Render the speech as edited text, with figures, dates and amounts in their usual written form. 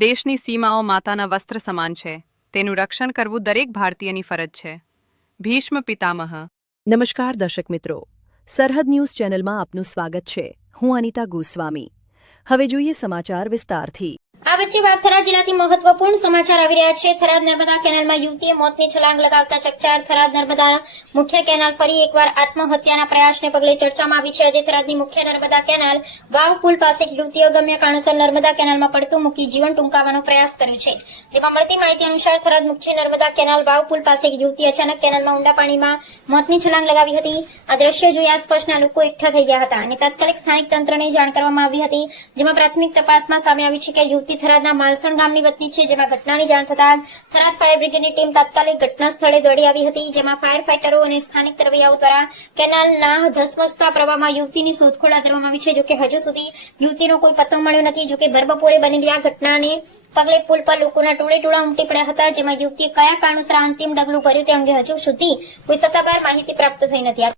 દેશની સીમાઓ માતાના વસ્ત્ર સમાન છે. તેનું રક્ષણ કરવું દરેક ભારતીયની ફરજ છે. ભીષ્મ પિતામહ. નમસ્કાર દર્શક મિત્રો, સરહદ ન્યૂઝ ચેનલમાં આપનું સ્વાગત છે. હું અનિતા ગોસ્વામી. હવે જોઈએ સમાચાર વિસ્તારથી. આ વચ્ચે વાગથરા જિલ્લાથી મહત્વપૂર્ણ સમાચાર આવી રહ્યા છે. થરાદ નર્મદા કેનાલમાં યુવતીએ મોતની છલાંગ લગાવતા ચકચાર. થરાદ નર્મદા મુખ્ય કેનાલ ફરી એકવાર આત્મહત્યાના પ્રયાસને પગલે ચર્ચામાં આવી છે. આજે થરાદની મુખ્ય નર્મદા કેનાલ વાવ પુલ પાસે એક યુવતીએ અગમ્ય કારણોસર નર્મદા કેનાલમાં પડતું મૂકી જીવન ટૂંકાવવાનો પ્રયાસ કર્યો છે. જેમાં મળતી માહિતી અનુસાર થરાદ મુખ્ય નર્મદા કેનાલ વાવ પુલ પાસે એક યુવતી અચાનક કેનાલમાં ઊંડા પાણીમાં મોતની છલાંગ લગાવી હતી. આ દ્રશ્ય જોઈ આસપાસના લોકો એકઠા થઈ ગયા હતા અને તાત્કાલિક સ્થાનિક તંત્રને જાણ કરવામાં આવી હતી. જેમાં પ્રાથમિક તપાસમાં સામે આવી છે કે યુવતી થરાદના માલસણ ગામની વતની છે. જેમાં ઘટનાની જાણ થતાં થરાદ ફાયર બ્રિગેડની ટીમ તાત્કાલિક ઘટના સ્થળે દોડી આવી હતી. જેમાં ફાયર ફાઈટરો અને સ્થાનિક તરવૈયાઓ દ્વારા કેનાલના ધસમસતા પ્રવાહમાં યુવતીની શોધખોળ હાથ ધરવામાં આવી છે. જોકે હજુ સુધી યુવતીનો કોઈ પત્તો મળ્યો નથી. જોકે ભરબપોરે બનેલી આ ઘટનાને પગલે પુલ પર લોકોના ટોળેટોળા ઉમટી પડ્યા હતા. જેમાં યુવતીએ કયા કારણોસર અંતિમ ડગલું ભર્યું તે અંગે હજુ સુધી કોઈ સત્તાવાર માહિતી પ્રાપ્ત થઈ નથી.